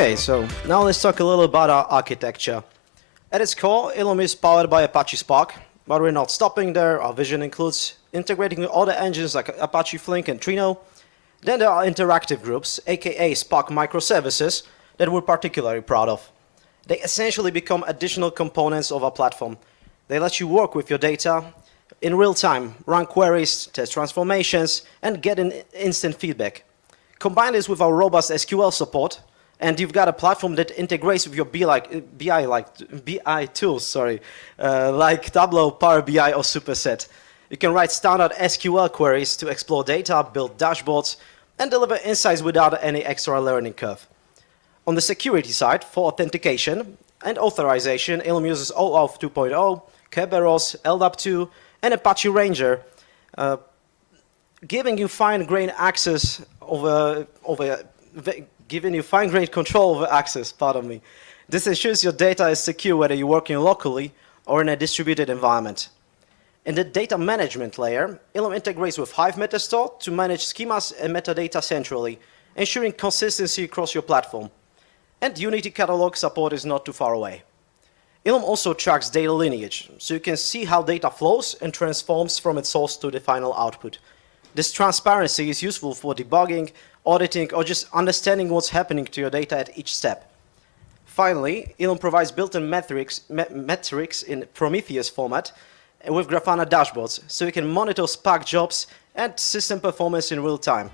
Okay, so now let's talk a little about our architecture. At its core, Ilum is powered by Apache Spark, but we're not stopping there. Our vision includes integrating with other engines like Apache Flink and Trino. Then there are interactive groups, aka Spark microservices, that we're particularly proud of. They essentially become additional components of our platform. They let you work with your data in real time, run queries, test transformations, and get instant feedback. Combine this with our robust SQL support, and you've got a platform that integrates with your BI tools, like Tableau, Power BI, or Superset. You can write standard SQL queries to explore data, build dashboards, and deliver insights without any extra learning curve. On the security side, for authentication and authorization, Ilum uses OAuth 2.0, Kerberos, LDAP2, and Apache Ranger, giving you fine-grained access giving you fine-grained control over access, pardon me. This ensures your data is secure whether you're working locally or in a distributed environment. In the data management layer, Ilum integrates with Hive Metastore to manage schemas and metadata centrally, ensuring consistency across your platform. And Unity Catalog support is not too far away. Ilum also tracks data lineage, so you can see how data flows and transforms from its source to the final output. This transparency is useful for debugging, auditing, or just understanding what's happening to your data at each step. Finally, Ilum provides built-in metrics in Prometheus format with Grafana dashboards, so you can monitor Spark jobs and system performance in real time.